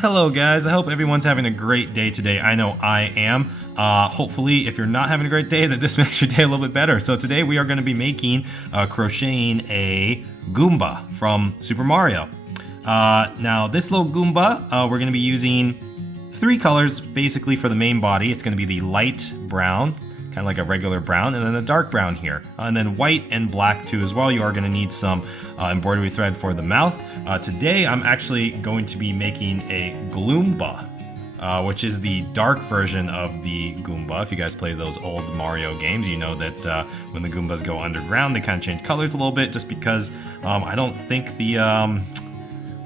Hello guys, I hope everyone's having a great day today. I know I am. Hopefully, if you're not having a great day, that this makes your day a little bit better. So today we are going to be making, crocheting a Goomba from Super Mario. Now this little Goomba, we're going to be using 3 colors basically for the main body. It's going to be the light brown, kind of like a regular brown, and then a dark brown here, and then white and black too as well. You are going to need some embroidery thread for the mouth. Today I'm actually going to be making a Gloomba, which is the dark version of the Goomba. If you guys play those old Mario games, you know that when the Goombas go underground, they kind of change colors a little bit, just because I don't think the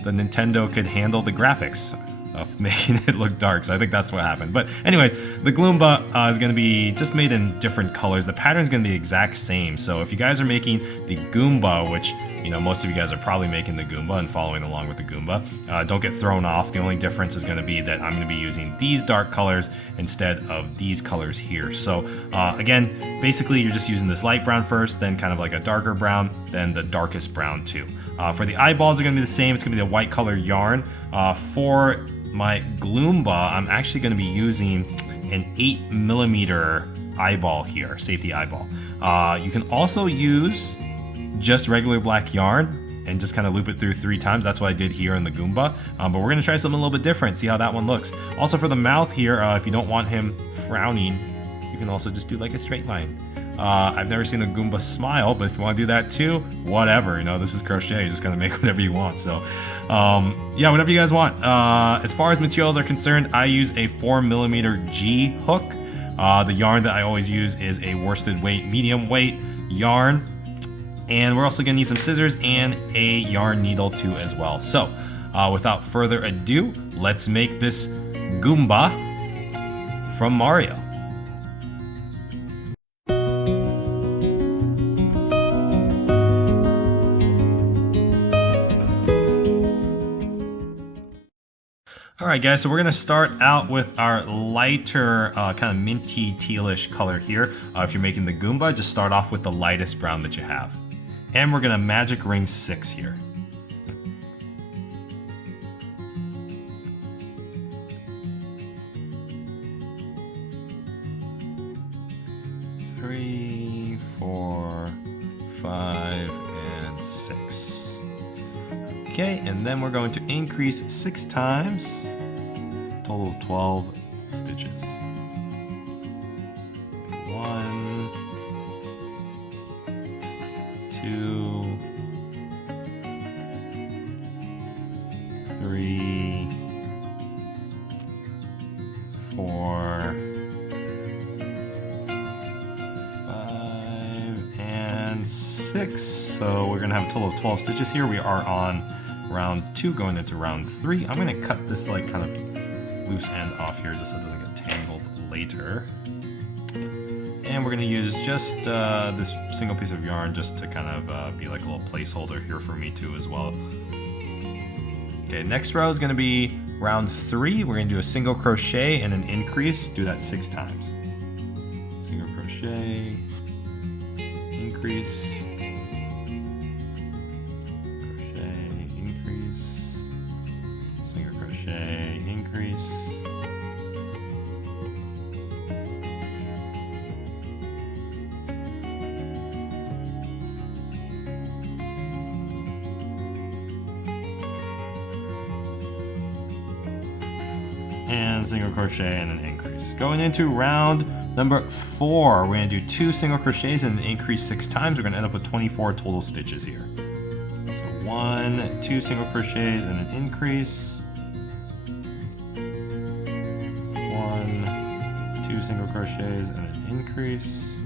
Nintendo could handle the graphics of making it look dark, so I think that's what happened. But anyways, the Gloomba is going to be just made in different colors. The pattern is going to be the exact same, so if you guys are making the Goomba, which you know most of you guys are probably making the Goomba and following along with the Goomba, don't get thrown off. The only difference is going to be that I'm going to be using these dark colors instead of these colors here. So again, basically you're just using this light brown first, then kind of like a darker brown, then the darkest brown too. For the eyeballs are going to be the same. It's going to be the white color yarn. For my Gloomba, I'm actually going to be using an 8mm eyeball here, safety eyeball. You can also use just regular black yarn and just kind of loop it through 3 times. That's what I did here in the Goomba, but we're going to try something a little bit different, see how that one looks. Also for the mouth here, if you don't want him frowning, you can also just do like a straight line. I've never seen a Goomba smile, but if you want to do that too, whatever, you know, this is crochet, you just gotta make whatever you want. So yeah, whatever you guys want. As far as materials are concerned, I use a 4mm G hook. The yarn that I always use is a worsted weight, medium weight yarn, and we're also gonna need some scissors and a yarn needle too as well. So without further ado, let's make this Goomba from Mario. Alright guys, so we're going to start out with our lighter, kind of minty tealish color here. If you're making the Goomba, just start off with the lightest brown that you have. And we're going to magic ring 6 here. Three, 4, 5, and 6. Okay, and then we're going to increase 6 times, total of 12 stitches. 1, 2, 3, 4, 5, and 6. So we're gonna have a total of 12 stitches here. We are on round 2 going into round 3. I'm gonna cut this like kind of loose end off here just so it doesn't get tangled later. And we're gonna use just this single piece of yarn just to kind of be like a little placeholder here for me too as well. Okay, next row is gonna be round 3. We're gonna do a single crochet and an increase. Do that 6 times. Single crochet, increase, single crochet, increase, and single crochet and an increase. Going into round number 4, we're going to do 2 single crochets and an increase 6 times. We're going to end up with 24 total stitches here. So 1, 2 single crochets and an increase. 2 single crochets and an increase.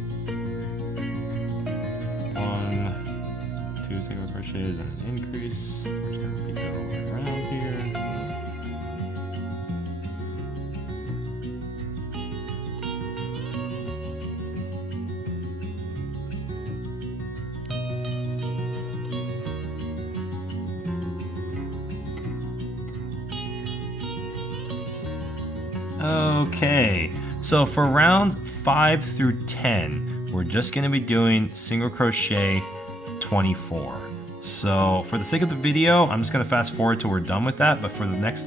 1, 2 single crochets and an increase. We're just going to repeat that all the way around here. Okay, so for rounds 5 through 10, we're just going to be doing single crochet 24. So for the sake of the video, I'm just going to fast forward till we're done with that, but for the next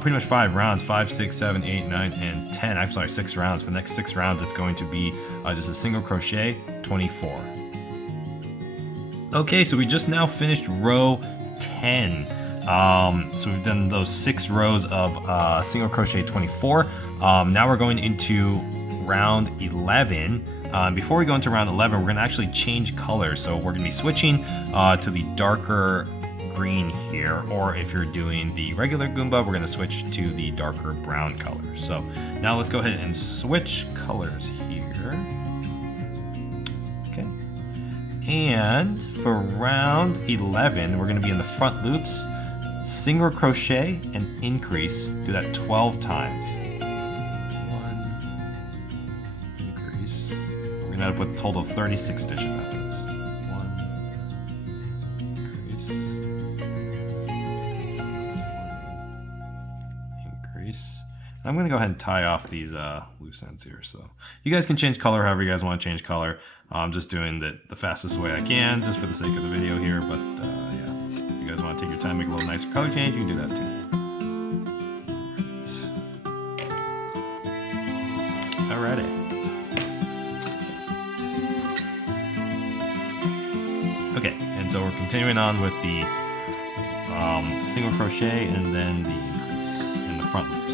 pretty much 5 rounds, 5, 6, 7, 8, 9, and 10. I'm sorry, 6 rounds. For the next 6 rounds, it's going to be just a single crochet, 24. Okay, so we just now finished row 10. So we've done those 6 rows of single crochet 24. Now we're going into round 11. Before we go into round 11, we're going to actually change colors. So we're going to be switching to the darker green here, or if you're doing the regular Goomba, we're going to switch to the darker brown color. So now let's go ahead and switch colors here. Okay. And for round 11, we're going to be in the front loops, single crochet and increase. Do that 12 times. 1, increase. We're going to end up with a total of 36 stitches after this. 1, increase. I'm going to go ahead and tie off these loose ends here. So you guys can change color however you guys want to change color. I'm just doing the fastest way I can, just for the sake of the video here. But yeah, if you guys want to take your time, make a little nicer color change, you can do that too. Alrighty. Okay, and so we're continuing on with the single crochet and then the increase in the front loops.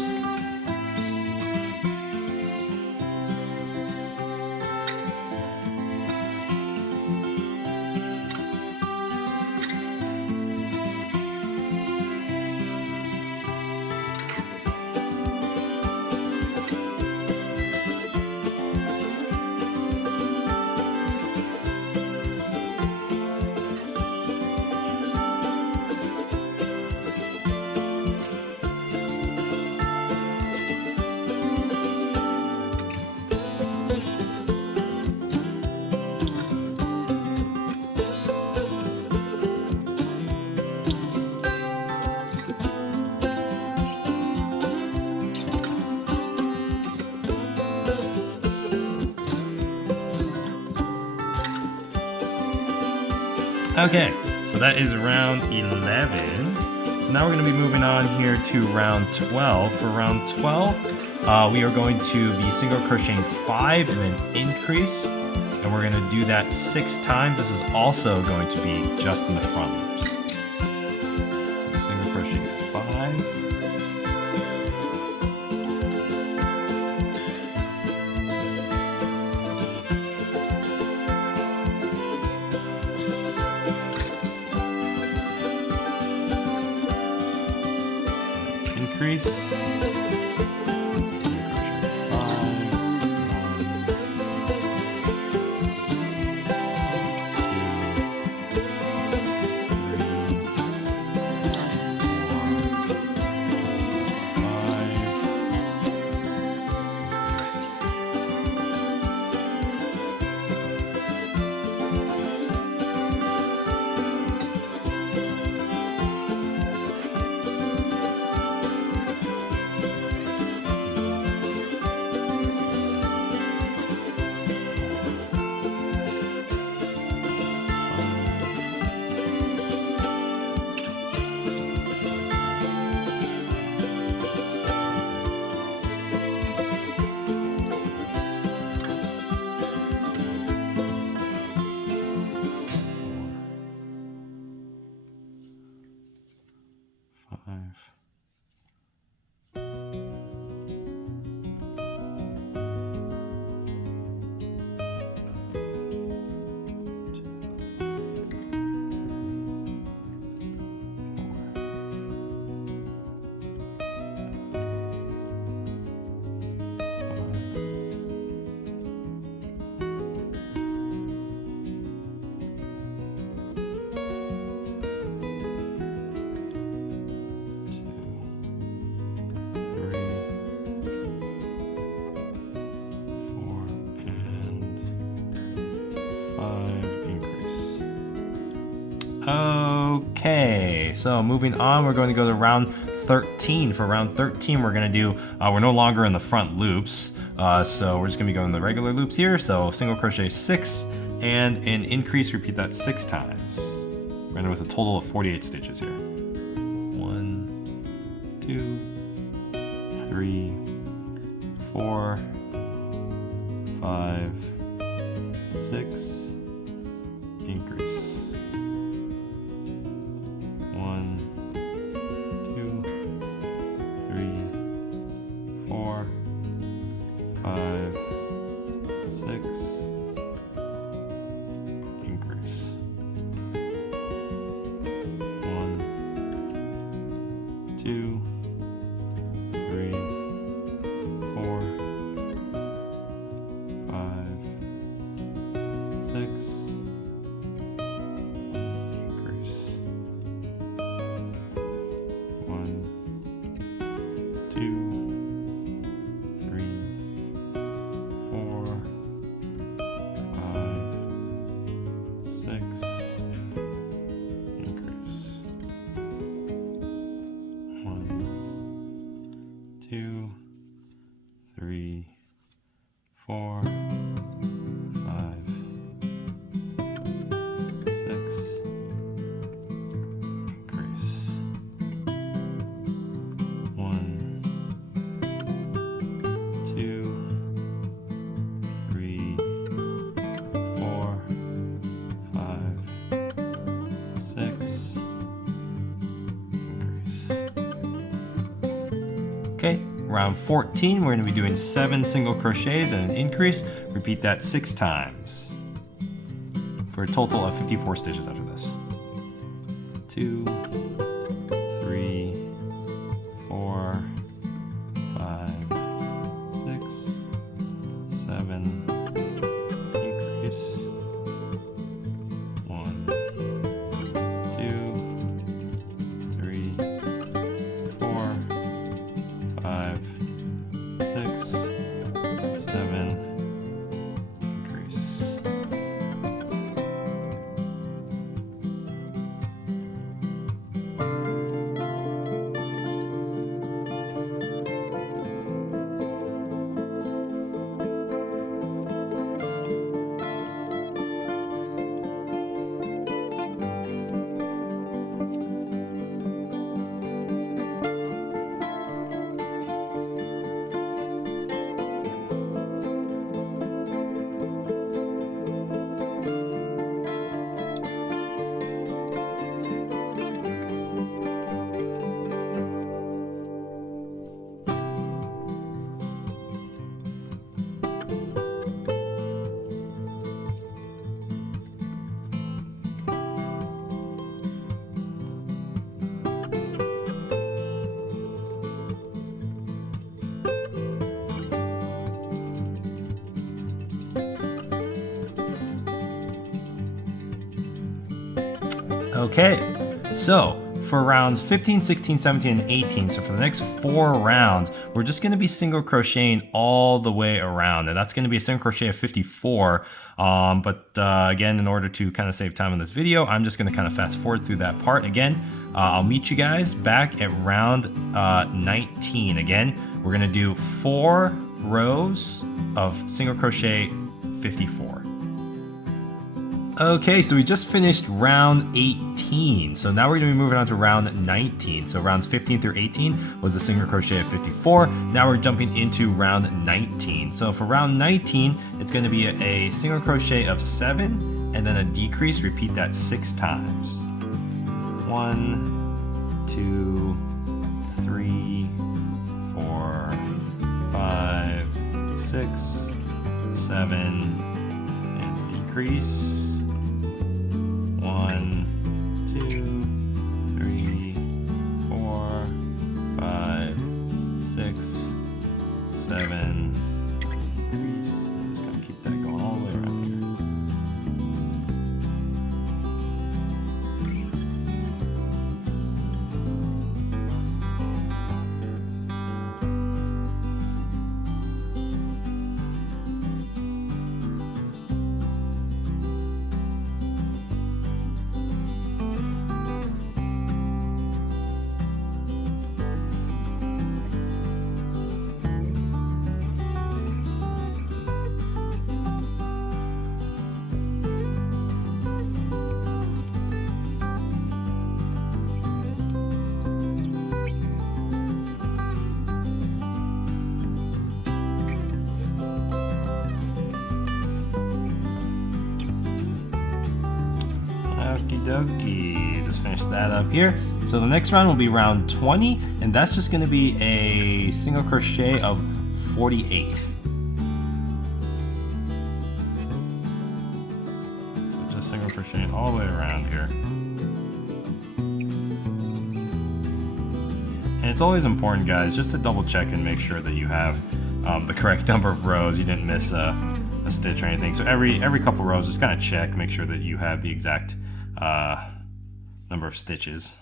Okay, so that is round 11. So now we're going to be moving on here to round 12. For round 12, we are going to be single crocheting 5 and then increase. And we're going to do that 6 times. This is also going to be just in the front loops. Single crochet 5. Increase. Okay, so moving on, we're going to go to round 13. For round 13, we're going to do, we're no longer in the front loops, so we're just going to be going the regular loops here. So single crochet 6 and an increase, repeat that 6 times. We're going to with a total of 48 stitches here. 1, 2, 3, 4, 5, 6, increase. 1, 2, 3, 4, 5, 6, increase. 1, 2, 3, 4, 5, 6, increase. 1, 2, 3, 4, 5, 6, increase. 1, 2, 3, 4, 5, 6, increase. 1, 2, 3, 4, 5, 6, increase. Okay, round 14, we're going to be doing 7 single crochets and an increase. Repeat that 6 times for a total of 54 stitches after this. 2, 3, 4, 5, 6, 7, increase. 1, 2, 3, 4, 5, 6, 7, increase. Okay, so for rounds 15, 16, 17, and 18, so for the next 4 rounds, we're just gonna be single crocheting all the way around, and that's gonna be a single crochet of 54. Again, in order to kind of save time in this video, I'm just gonna kind of fast forward through that part. Again, I'll meet you guys back at round 19. Again, we're gonna do 4 rows of single crochet 54. Okay, so we just finished round 18. So now we're gonna be moving on to round 19. So rounds 15 through 18 was the single crochet of 54. Now we're jumping into round 19. So for round 19, it's gonna be a single crochet of 7 and then a decrease. Repeat that 6 times. 1, 2, 3, 4, 5, 6, 7, and decrease. 1, 2, 3, 4, 5, 6, 7. Increase. I'm just gonna keep that going all the way around here. dokie. Just finish that up here. So the next round will be round 20, and that's just going to be a single crochet of 48. So just single crocheting all the way around here. And it's always important, guys, just to double check and make sure that you have the correct number of rows. You didn't miss a stitch or anything. So every couple rows, just kind of check, make sure that you have the exact number of stitches.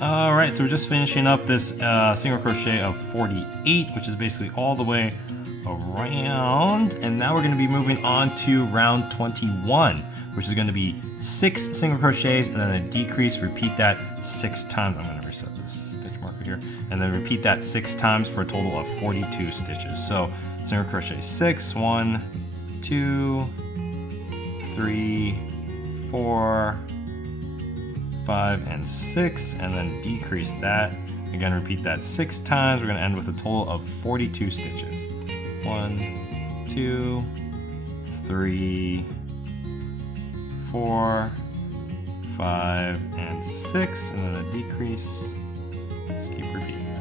Alright, so we're just finishing up this single crochet of 48, which is basically all the way around. And now we're going to be moving on to round 21, which is going to be 6 single crochets and then a decrease. Repeat that 6 times. I'm going to reset this stitch marker here. And then repeat that 6 times for a total of 42 stitches. So single crochet 6, 1, 2, 3, 4, 5, and 6, and then decrease that. Again, repeat that 6 times. We're going to end with a total of 42 stitches. 1, 2, 3, 4, 5, and 6, and then a decrease. Just keep repeating that.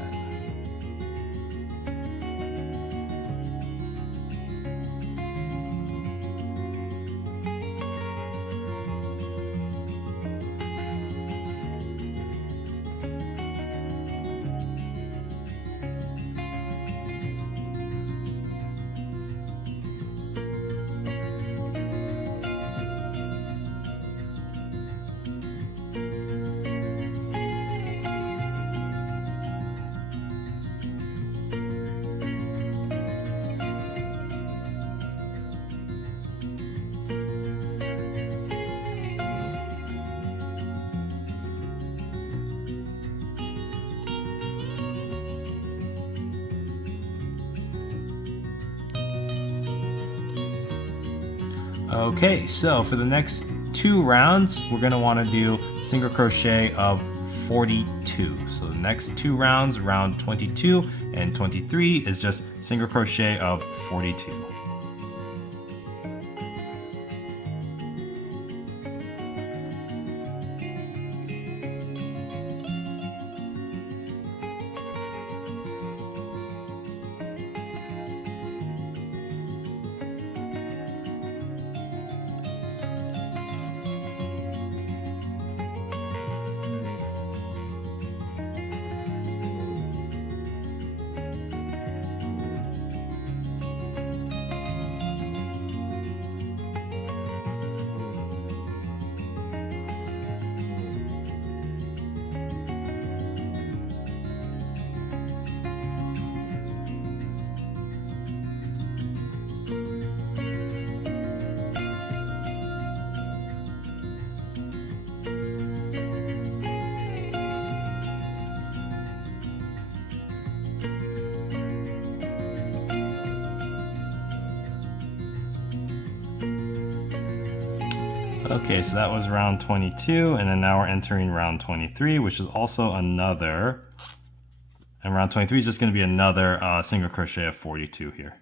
Okay, so for the next 2 rounds, we're going to want to do single crochet of 42. So the next 2 rounds, round 22 and 23, is just single crochet of 42. Okay, so that was round 22, and then now we're entering round 23, which is also another, and round 23 is just going to be another single crochet of 42 here.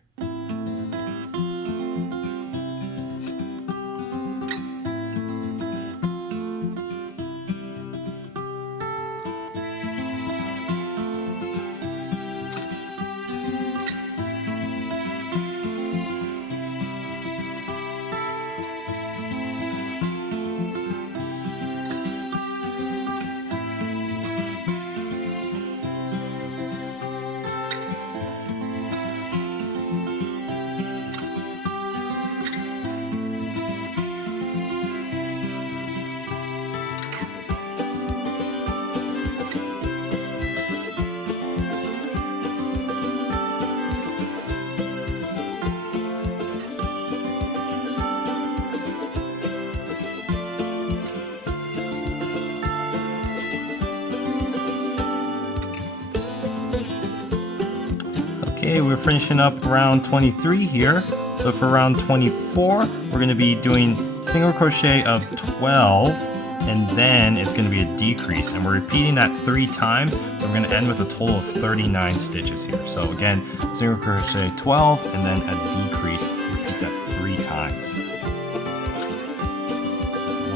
Okay, we're finishing up round 23 here. So for round 24, we're going to be doing single crochet of 12, and then it's going to be a decrease, and we're repeating that 3 times. So we're going to end with a total of 39 stitches here. So again, single crochet 12 and then a decrease. Repeat that 3 times.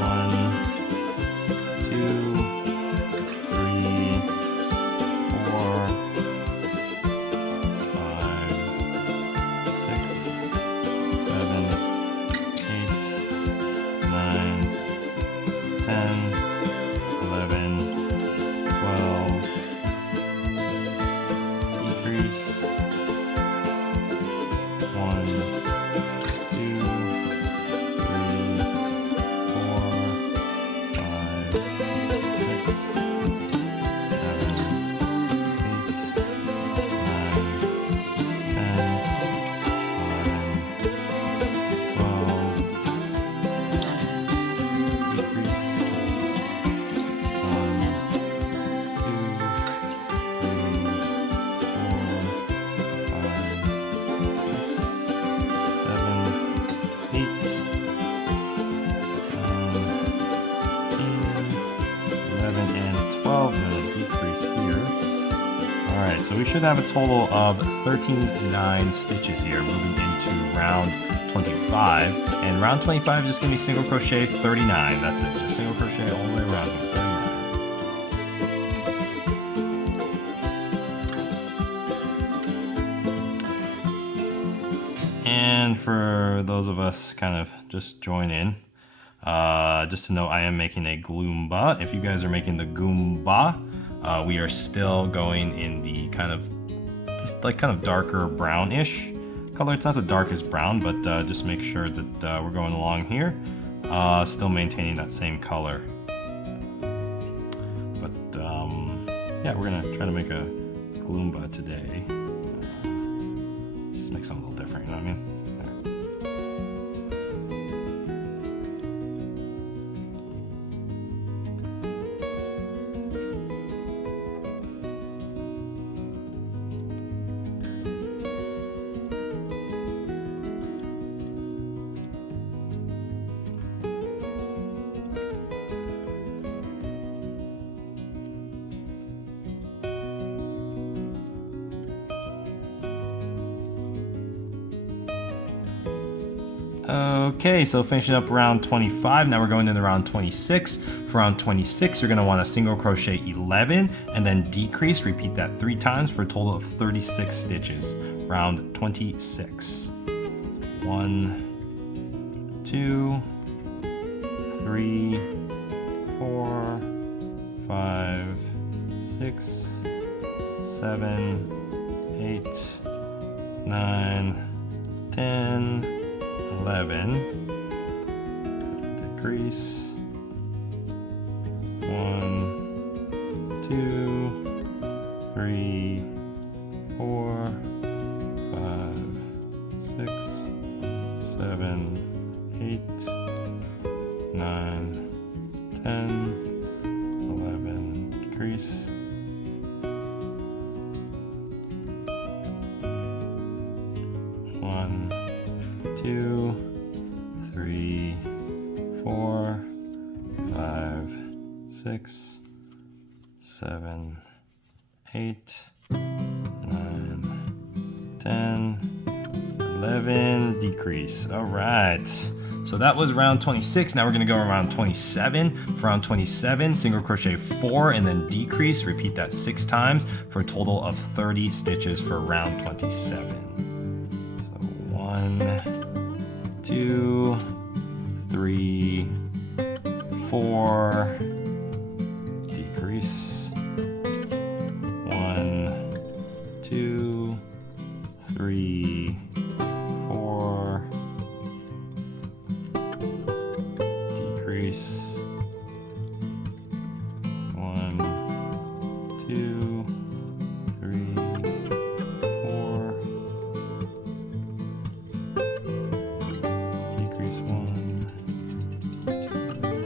1, 2, 3, 4, 5, 6, 7, 8, 9, 10, 11, 12, decrease, 1, 2, 3, 4, 5, 6, 7, 8, 9, 10, 11, 12, decrease, 1, 2, 3, 4, 5, 6, 7, 8, 9, 10, 11, and 12, and then a decrease here. Alright, so we should have a total of 39 stitches here, moving into round 25. And round 25 is just going to be single crochet 39. That's it, just single crochet all the way around here, 39. And for those of us kind of just join in, just to know, I am making a Goomba. If you guys are making the Goomba, we are still going in the kind of darker brownish color. It's not the darkest brown, but just make sure that we're going along here, still maintaining that same color. But yeah, we're gonna try to make a Goomba today. Just make something a little different, you know what I mean? Okay, so finishing up round 25, now we're going into round 26. For round 26, you're going to want to single crochet 11 and then decrease. Repeat that 3 times for a total of 36 stitches. Round 26. 1, 2, 3, 4, 5, 6, 7, 8, 9, 10, 11, decrease, 1, 2, 3, 4, 5, 6, 7, 8, 9, 10, 11, decrease, 1, 2, 3, 4, 5, 6, 7, 8, 9, 10, 11, decrease. All right. So that was round 26. Now we're going to go around 27. For round 27, single crochet 4 and then decrease. Repeat that 6 times for a total of 30 stitches for round 27. So 1, 2, 3, 4, decrease, 1, 2, 3, 4, decrease, 1, 2, 3, 4, decrease, 1, 2, 3, 4.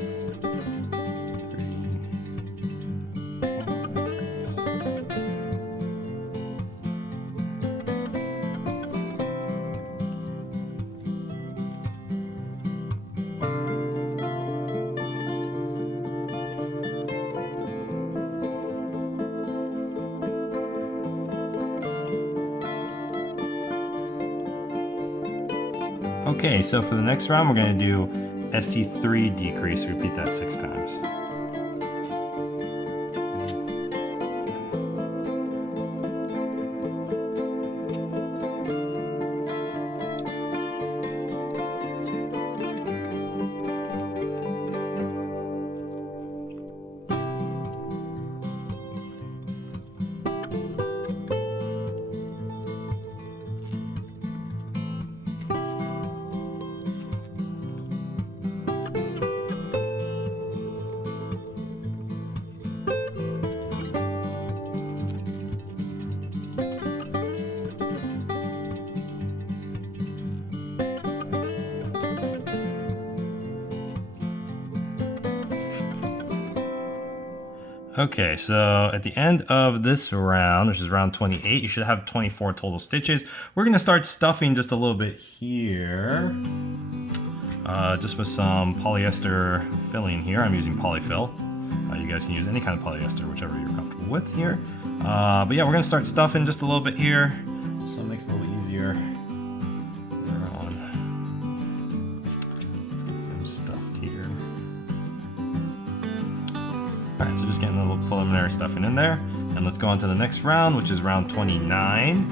Okay, so for the next round, we're going to do SC3 decrease. Repeat that 6 times. Okay, so at the end of this round, which is round 28, you should have 24 total stitches. We're gonna start stuffing just a little bit here. Just with some polyester filling here. I'm using polyfill. You guys can use any kind of polyester, whichever you're comfortable with here. But yeah, we're gonna start stuffing just a little bit here, so it makes it a little easier. Let's get them stuffed here. Alright, so just getting a little preliminary stuffing in there. And let's go on to the next round, which is round 29.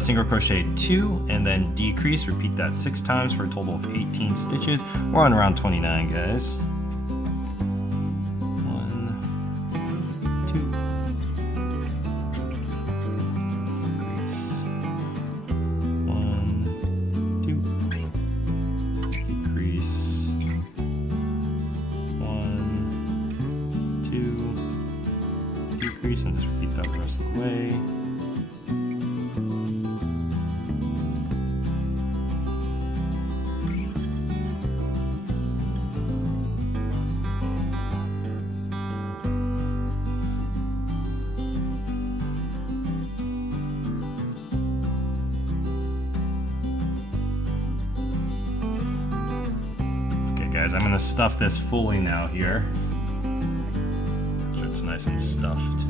Single crochet 2, and then decrease. Repeat that 6 times for a total of 18 stitches. We're on round 29, guys. 1, 2. And just repeat that the rest of the way. Okay guys, I'm gonna stuff this fully now here. So it's nice and stuffed.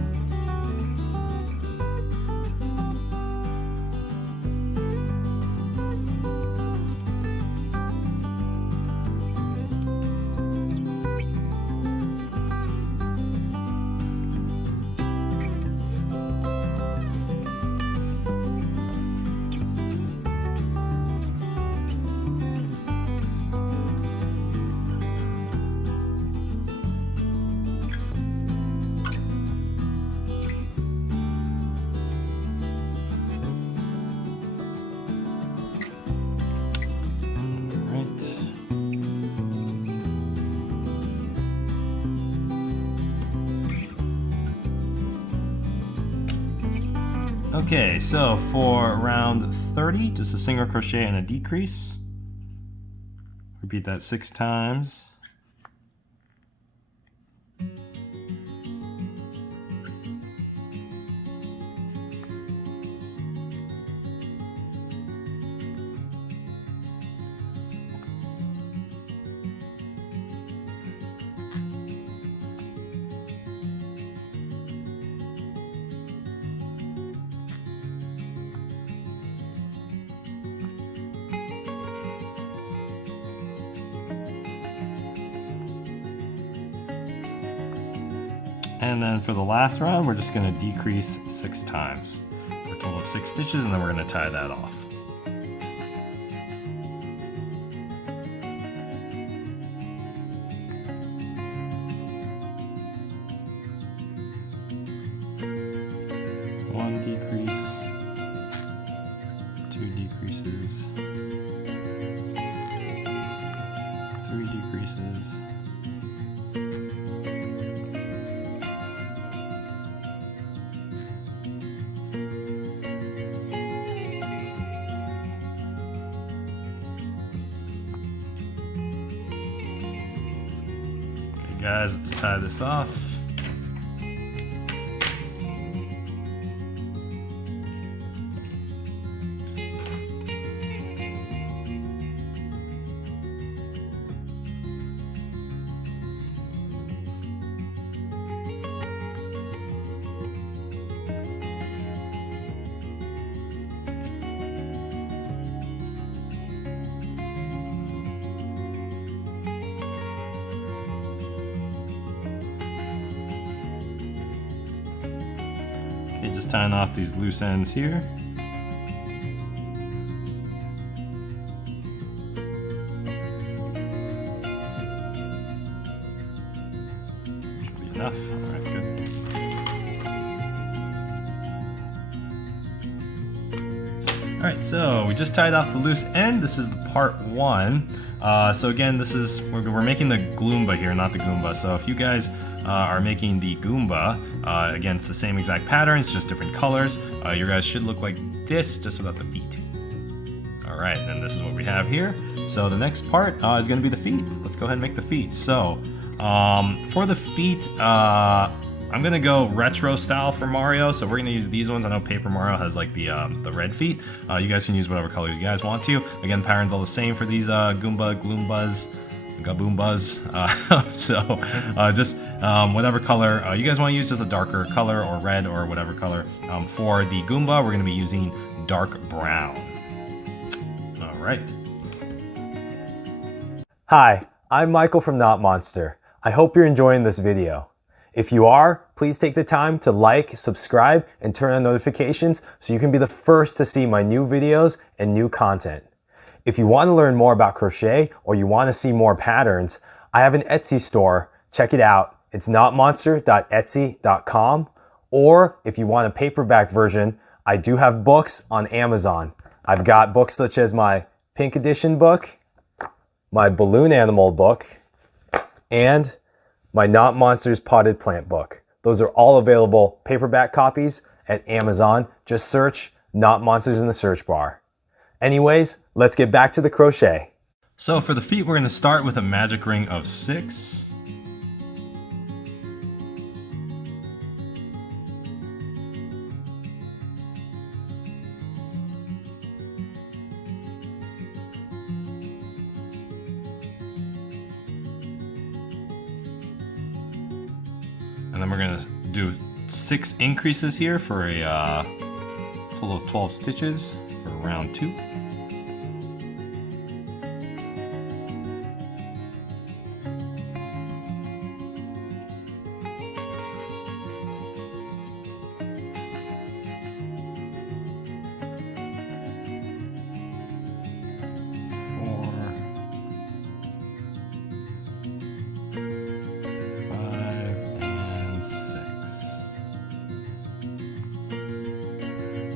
Okay, so for round 30, just a single crochet and a decrease. Repeat that 6 times. And then for the last round, we're just going to decrease 6 times for a total of 6 stitches, and then we're going to tie that off. One decrease, 2 decreases, 3 decreases. Guys, let's tie this off. Okay, just tying off these loose ends here. Should be enough. All right, good. All right, so we just tied off the loose end. This is the part one. So again, this is, we're making the Gloomba here, not the Goomba. So if you guys are making the Goomba, again, it's the same exact pattern, it's just different colors. Your guys should look like this, just without the feet. All right, and then this is what we have here. So the next part is gonna be the feet. Let's go ahead and make the feet. So for the feet, I'm gonna go retro style for Mario, so we're gonna use these ones. I know Paper Mario has like the red feet. You guys can use whatever color you guys want to. Again, the pattern's all the same for these Goombas, Gaboombas. So just whatever color you guys want to use, just a darker color or red or whatever color. For the Goomba, we're gonna be using dark brown. All right. Hi, I'm Michael from Knotmonster. I hope you're enjoying this video. If you are, please take the time to like, subscribe, and turn on notifications so you can be the first to see my new videos and new content. If you want to learn more about crochet or you want to see more patterns, I have an Etsy store. Check it out. It's knotmonster.etsy.com. Or if you want a paperback version, I do have books on Amazon. I've got books such as my Pink Edition book, my Balloon Animal book, and my Knotmonsters Potted Plant book. Those are all available paperback copies at Amazon. Just search Knotmonsters in the search bar. Anyways, let's get back to the crochet. So for the feet, we're gonna start with a magic ring of 6. And then we're gonna do 6 increases here for a total of 12 stitches for round 2.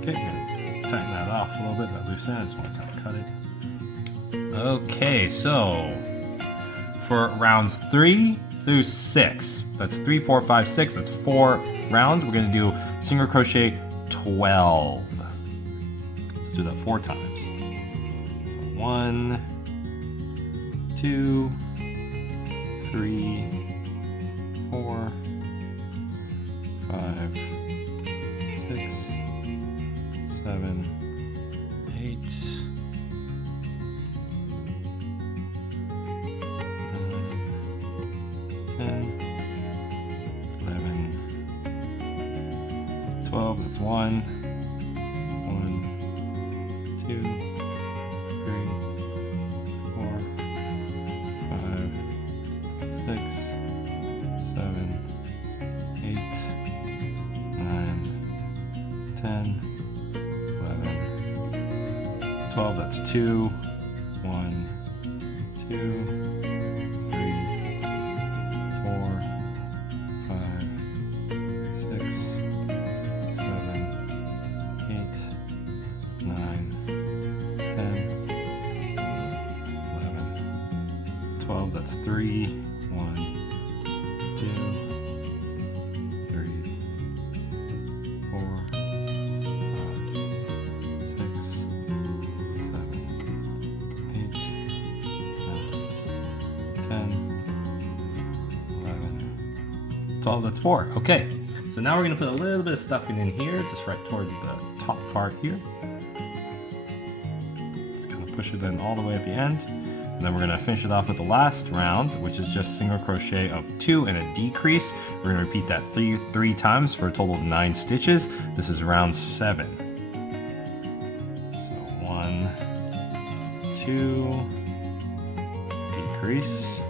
Okay, gonna tighten that off a little bit, that loose end, I just want to kind of cut it. Okay, so for rounds 3 through 6, that's 3, 4, 5, 6, that's 4 rounds, we're gonna do single crochet 12. Let's do that 4 times. So 1, 2, 3, 4, 5, 6, 7, 8, 9, 10, 11, 12. That's 1, 2, 3, 4, 5, 6, 7, 8, 9, 10, 12, that's 2, 1, 2, 3, 4, 5, 6, 7, 8, 9, 10, 11, 12, that's 3, 1, 2, 3, 4, 5, 6, 12, that's 4. Okay, so now we're going to put a little bit of stuffing in here, just right towards the top part here. Just kind of push it in all the way at the end. And then we're going to finish it off with the last round, which is just single crochet of 2 and a decrease. We're going to repeat that three times for a total of 9 stitches. This is round 7. So 1, 2, decrease,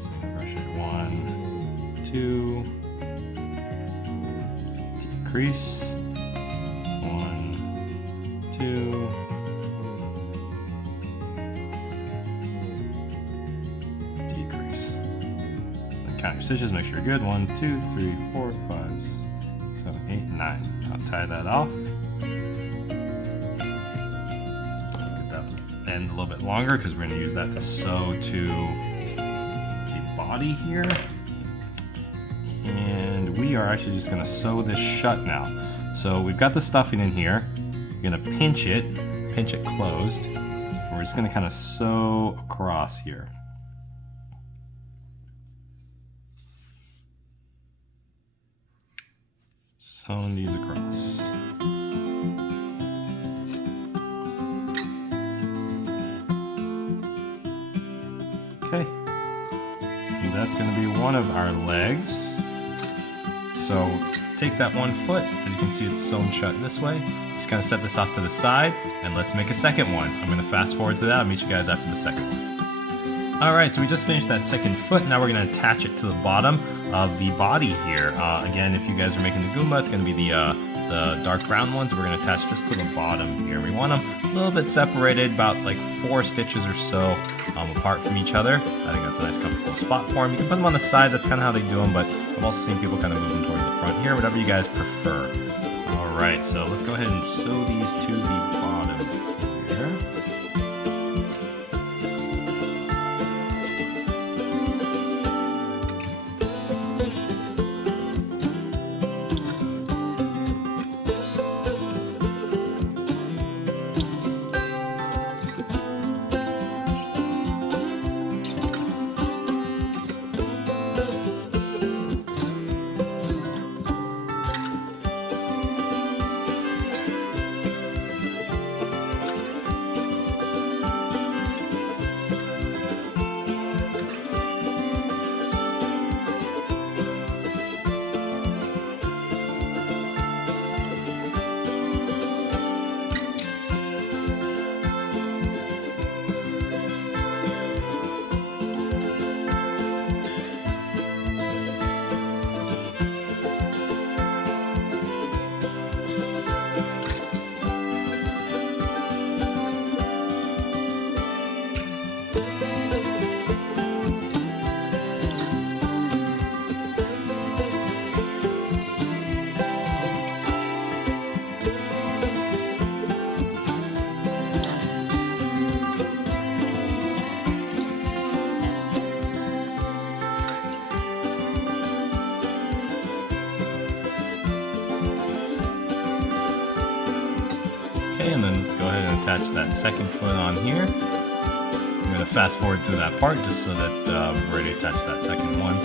single crochet 1, 2, Decrease. 1, 2. Decrease. Then count your stitches, make sure you're good. 1, 2, 3, 4, 5, 7, 8, 9. I'll tie that off. Get that end a little bit longer because we're going to use that to sew to the body here. And we are actually just going to sew this shut now. So we've got the stuffing in here. We're going to pinch it closed. And we're just going to kind of sew across here. Sewing these across. Okay. And that's going to be one of our legs. So take that one foot, as you can see it's sewn shut this way. Just kind of set this off to the side, and let's make a second one. I'm going to fast forward to that. I'll meet you guys after the second one. Alright, so we just finished that second foot. Now we're going to attach it to the bottom of the body here. Again, if you guys are making the Goomba, it's going to be the dark brown ones. We're going to attach just to the bottom here. We want them a little bit separated, about like 4 stitches or so apart from each other. I think that's a nice comfortable spot for them. You can put them on the side, that's kind of how they do them, but I've also seen people kind of move them towards the front here, whatever you guys prefer. Alright, so let's go ahead and sew these to the bottom here. Okay, and then let's go ahead and attach that second foot on here. I'm going to fast forward through that part just so that we're ready to attach that second one.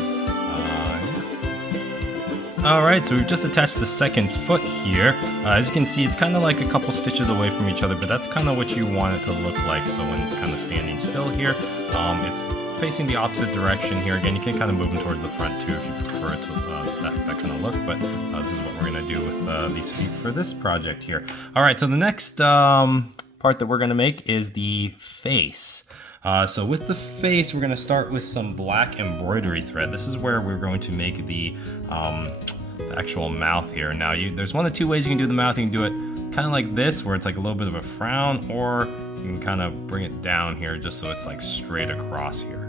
Alright, so we've just attached the second foot here. As you can see, it's kind of like a couple stitches away from each other, but that's kind of what you want it to look like. So when it's kind of standing still here, it's facing the opposite direction here. Again, you can kind of move them towards the front too if you prefer it to that kind of look, but this is what we're going to do with these feet for this project here. Alright, so the next part that we're going to make is the face. So with the face, we're going to start with some black embroidery thread. This is where we're going to make the actual mouth here. Now, there's one of 2 ways you can do the mouth. You can do it kind of like this, where it's like a little bit of a frown, or you can kind of bring it down here just so it's like straight across here.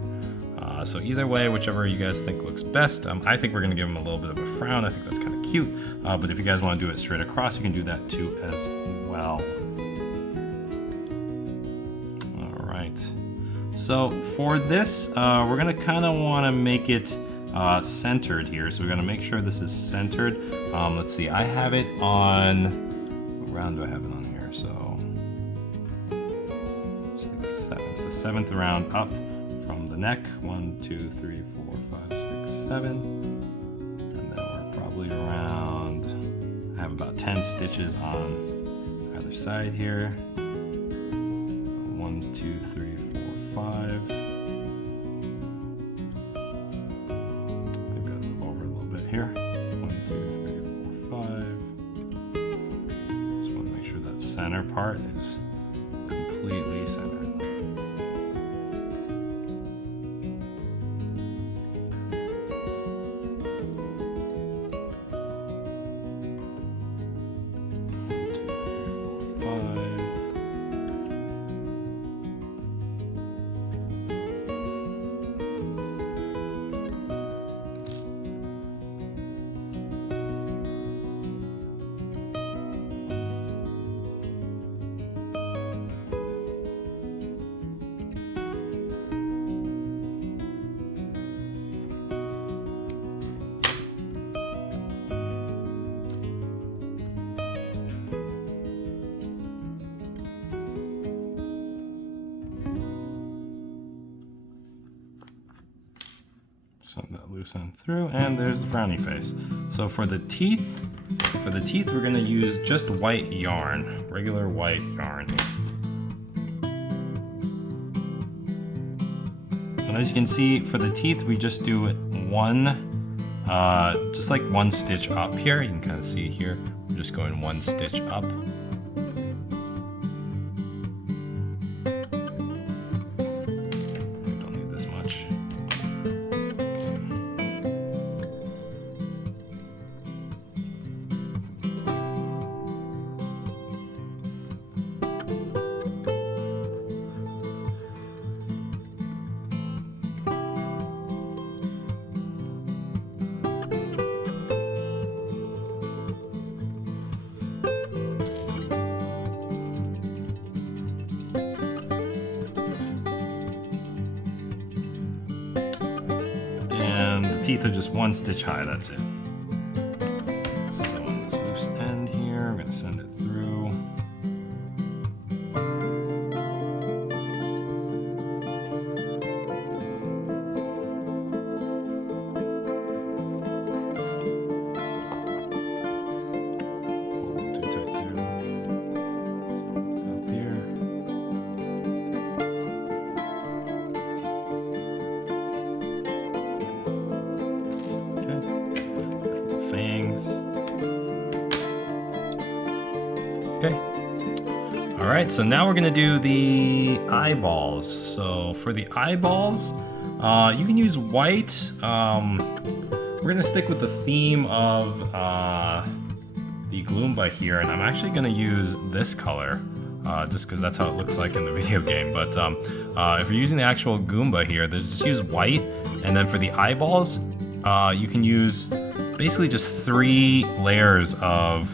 So either way, whichever you guys think looks best. I think we're going to give them a little bit of a frown. I think that's kind of cute. But if you guys want to do it straight across, you can do that too as well. All right. So for this, we're going to kind of want to make it centered here. So we're going to make sure this is centered. Let's see, I have it on, what round do I have it on here? So 6th, 7th, the 7th round up from the neck. 1, 2, 3, 4, 5, 6, 7. And then we're probably around, I have about 10 stitches on either side here. 1, 2, 3, 4, 5. Maybe I'll move over a little bit here. 1, 2, 3, 4, 5. Just want to make sure that center part is completely centered. loose end through, and there's the frowny face. So for the teeth, we're gonna use just white yarn, regular white yarn. And as you can see, for the teeth, we just do just like one stitch up here. You can kind of see here, we're just going one stitch up. Don't need this much. And the teeth are just one stitch high, that's it. So on this loose end here, I'm gonna send it through. Too tight there. Up here. Fangs. Okay. All right, so now we're gonna do the eyeballs. So for the eyeballs, you can use white. We're gonna stick with the theme of the Goomba here, and I'm actually gonna use this color, just because that's how it looks like in the video game. But if you're using the actual Goomba here, just use white, and then for the eyeballs, you can use basically just 3 layers of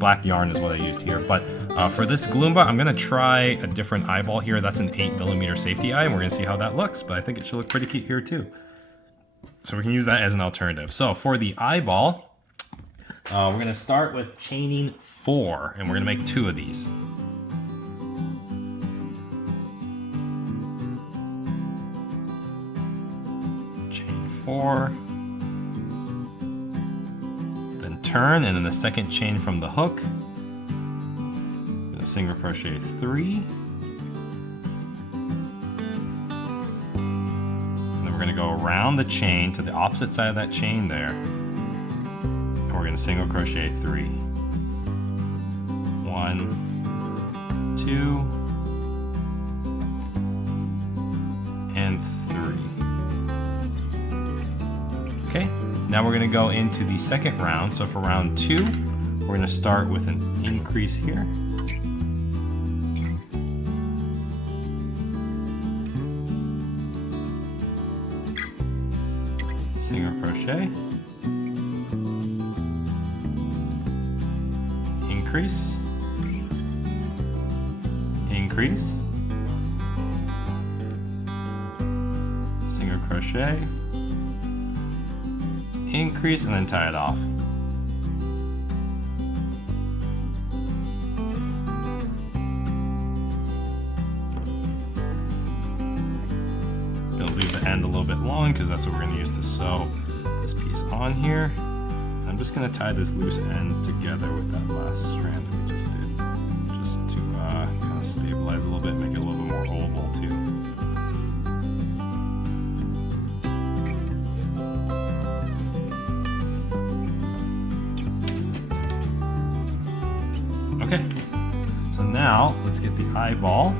black yarn is what I used here. But for this Goomba, I'm gonna try a different eyeball here. That's an 8mm safety eye, and we're gonna see how that looks, but I think it should look pretty cute here too. So we can use that as an alternative. So for the eyeball, we're gonna start with chaining 4, and we're gonna make 2 of these. Chain 4. Turn, and then the second chain from the hook. I'm gonna single crochet 3. And then we're gonna go around the chain to the opposite side of that chain there. And we're gonna single crochet 3. 1, 2, and 3. Okay. Now we're gonna go into the second round. So for round 2, we're gonna start with an increase here. Single crochet. Increase. Increase. Single crochet. Increase, and then tie it off. Gonna leave the end a little bit long because that's what we're gonna use to sew this piece on here. I'm just gonna tie this loose end together with that last strand that we just did, just to kind of stabilize a little bit, make it a little bit more oval too. Okay, so now let's get the eyeball.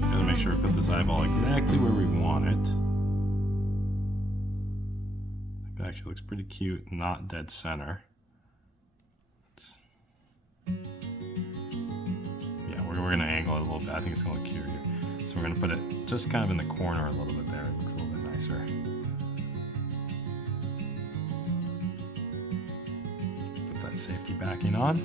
Gotta make sure we put this eyeball exactly where we want it. Actually looks pretty cute, not dead center. Yeah, we're gonna angle it a little bit. I think it's gonna look cute here. So we're gonna put it just kind of in the corner a little bit there. It looks a little bit nicer. Put that safety backing on.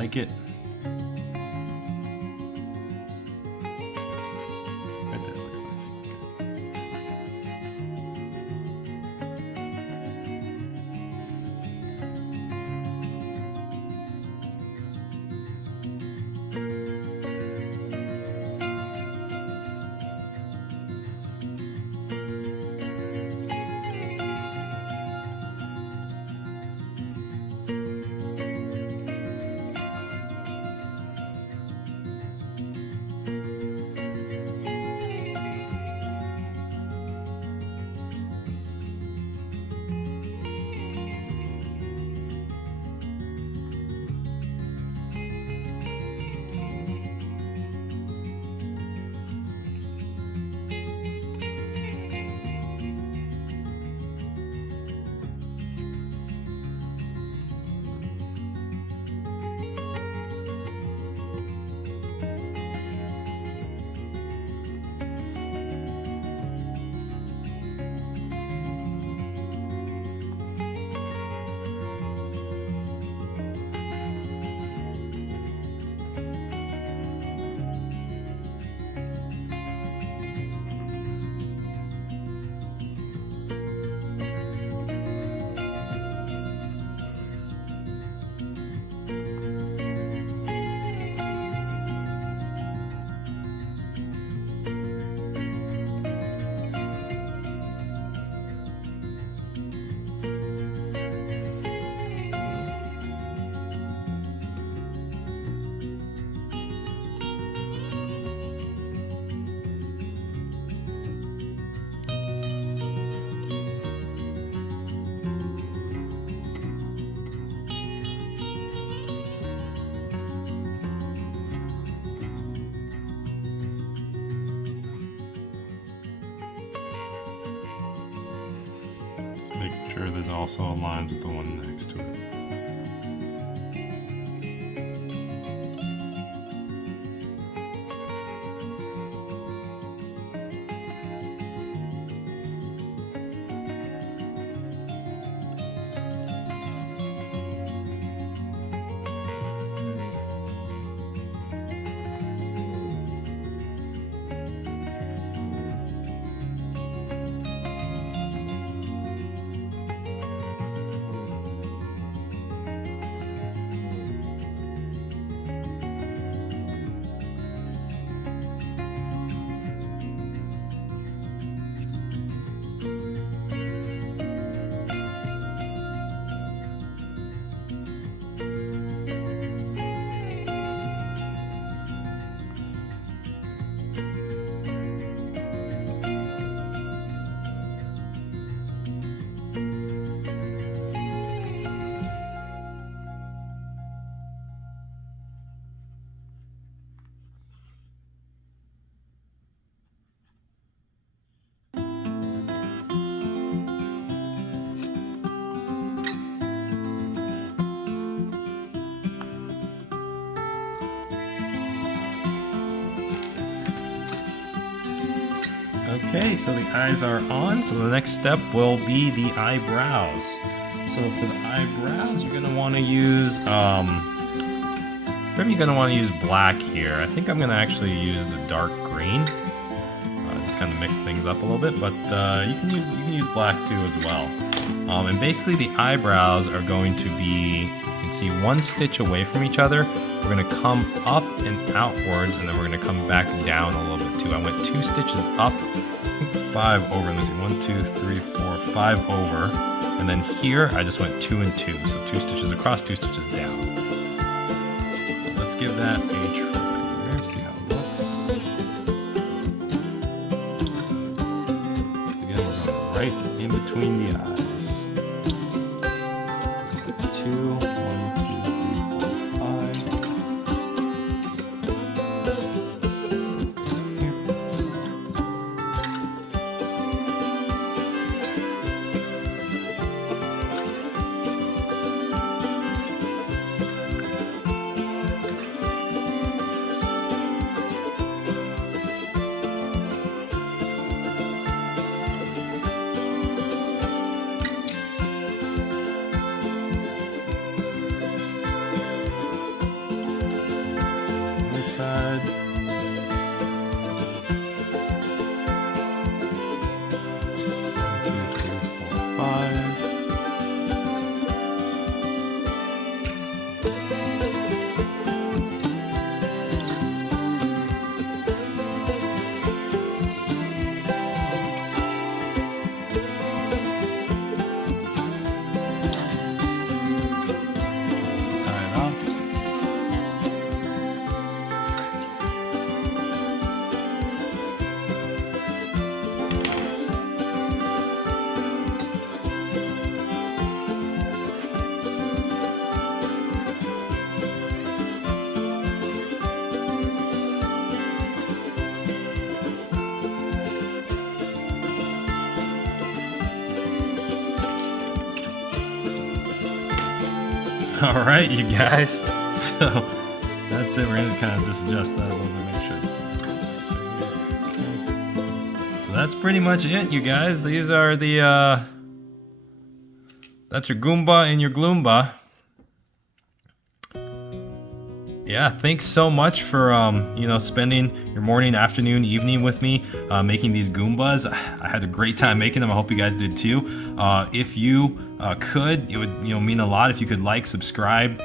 like it. Right there, looks nice. Make sure there's also aligns with the one next to it. Okay, so the eyes are on. So the next step will be the eyebrows. So for the eyebrows, you're gonna want to use maybe you're gonna want to use black here. I think I'm gonna actually use the dark green. Just kind of mix things up a little bit, but you can use black too as well. And basically the eyebrows are going to be, you can see, one stitch away from each other. We're gonna come up and outwards, and then we're gonna come back down a little bit too. I went 2 stitches up, I think 5 over. Let's see, 1, 2, 3, 4, 5 over. And then here, I just went 2 and 2. So 2 stitches across, 2 stitches down. So let's give that a try here, see how it looks. Again, we're going right in between the eyes. 2, 1, 2, 3, 4, 5. All right, you guys. So that's it. We're gonna kind of just adjust that a little bit, make sure it's okay. So that's pretty much it, you guys. These are the that's your Goomba and your Gloomba. Yeah, thanks so much for you know, spending your morning, afternoon, evening with me making these Goombas. I had a great time making them. I hope you guys did too. If you could, it would, you know, mean a lot if you could like, subscribe,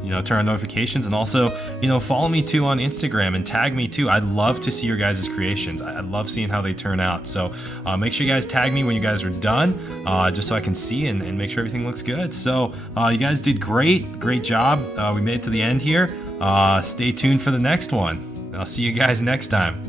you know, turn on notifications, and also, you know, follow me too on Instagram and tag me too. I'd love to see your guys' creations. I love seeing how they turn out. So make sure you guys tag me when you guys are done, just so I can see and make sure everything looks good. So you guys did great job. We made it to the end here. Stay tuned for the next one. I'll see you guys next time.